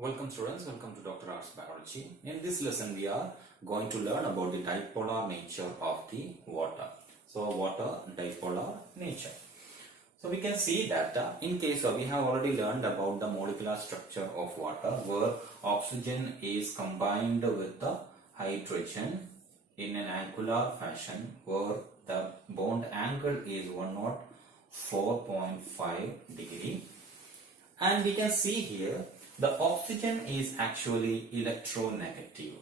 Welcome students, welcome to Dr. Arts Biology. In this lesson we are going to learn about the dipolar nature of the water. So water dipolar nature. So we can see that in case of, we have already learned about the molecular structure of water where oxygen is combined with the hydrogen in an angular fashion where the bond angle is 104.5 degree. And we can see here the oxygen is actually electronegative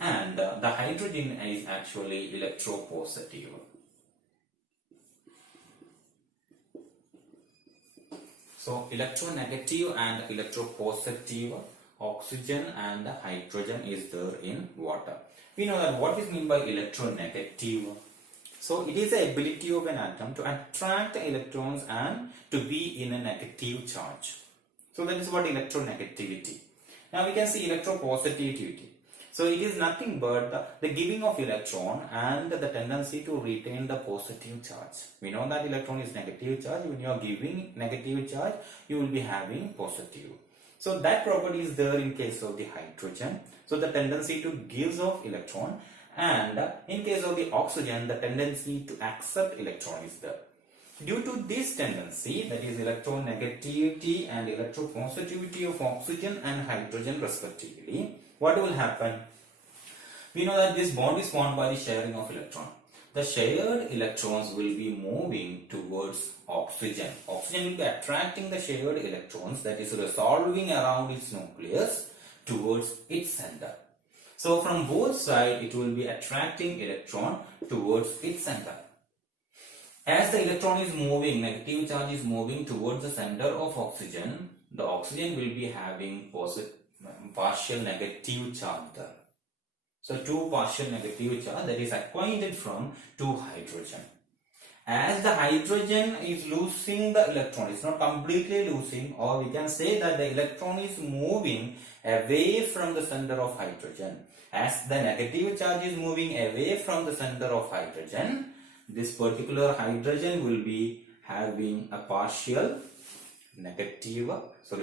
and the hydrogen is actually electropositive. So electronegative and electropositive oxygen and hydrogen is there in water. We know that what is meant by electronegative. So it is the ability of an atom to attract electrons and to be in a negative charge. So that is what electronegativity. Now we can see electropositivity. So it is nothing but the giving of electron and the tendency to retain the positive charge. We know that electron is negative charge. When you are giving negative charge, you will be having positive. So that property is there in case of the hydrogen. So the tendency to give off electron. And in case of the oxygen, the tendency to accept electron is there. Due to this tendency, that is electronegativity and electropositivity of oxygen and hydrogen respectively, what will happen? We know that this bond is formed by the sharing of electron. The shared electrons will be moving towards oxygen. Oxygen will be attracting the shared electrons, that is resolving around its nucleus towards its center. So from both sides it will be attracting electron towards its center. As the electron is moving, negative charge is moving towards the center of oxygen, the oxygen will be having partial negative charge there. So two partial negative charge that is acquired from two hydrogen. As the hydrogen is losing the electron, it's not completely losing, or we can say that the electron is moving away from the center of hydrogen. As the negative charge is moving away from the center of hydrogen, this particular hydrogen will be having a partial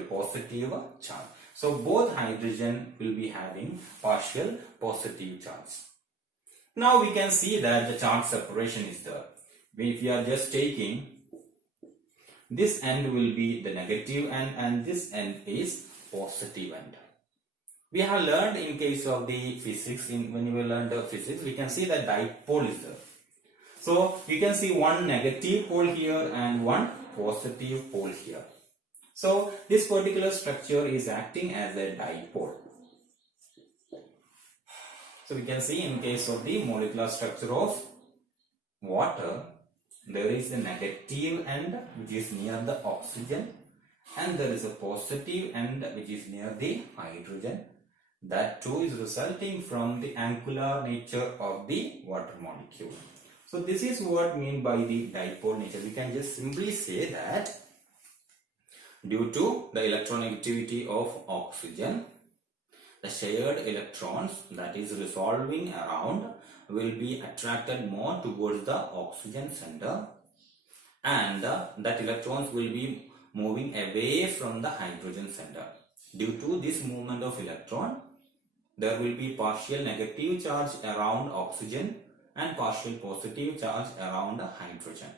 positive charge. So both hydrogen will be having partial positive charge. Now we can see that the charge separation is there. If we are just taking this end will be the negative end and this end is positive end. We have learned in case of the physics, when we learned the physics, we can see that dipole is there. So you can see one negative pole here and one positive pole here. So this particular structure is acting as a dipole. So we can see in case of the molecular structure of water, there is a negative end which is near the oxygen and there is a positive end which is near the hydrogen. That too is resulting from the angular nature of the water molecule. So this is what mean by the dipole nature. We can just simply say that due to the electronegativity of oxygen, the shared electrons that is resolving around will be attracted more towards the oxygen center and that electrons will be moving away from the hydrogen center. Due to this movement of electron, there will be partial negative charge around oxygen and partial positive charge around the hydrogen.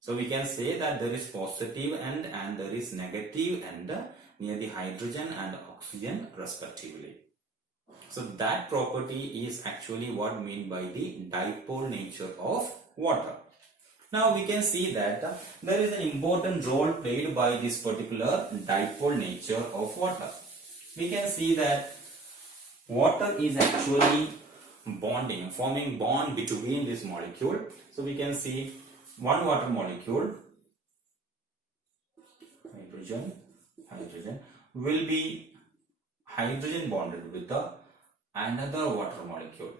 So we can say that there is positive end and there is negative end near the hydrogen and oxygen respectively. So that property is actually what meant by the dipole nature of water. Now we can see that there is an important role played by this particular dipole nature of water. We can see that water is actually bonding, forming bond between this molecule. So we can see one water molecule, hydrogen, will be hydrogen bonded with another water molecule.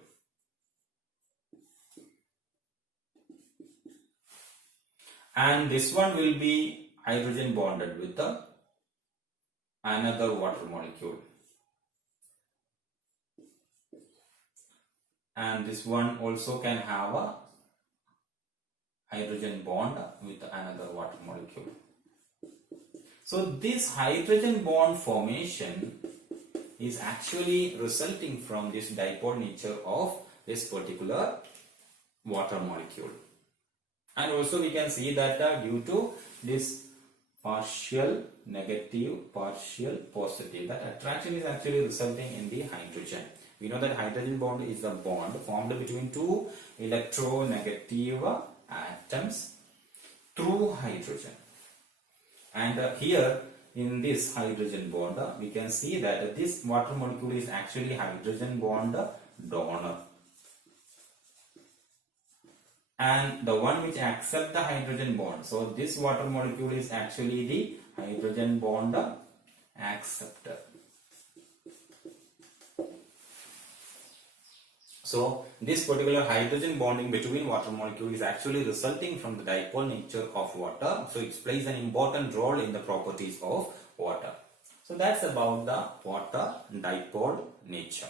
And this one will be hydrogen bonded with another water molecule. And this one also can have a hydrogen bond with another water molecule. So this hydrogen bond formation is actually resulting from this dipole nature of this particular water molecule. And also we can see that due to this partial negative, partial positive, that attraction is actually resulting in the hydrogen. We know that hydrogen bond is a bond formed between two electronegative atoms through hydrogen. And here in this hydrogen bond, we can see that this water molecule is actually hydrogen bond donor. And the one which accepts the hydrogen bond, so this water molecule is actually the hydrogen bond acceptor. So this particular hydrogen bonding between water molecule is actually resulting from the dipole nature of water. So it plays an important role in the properties of water. So that's about the water dipole nature.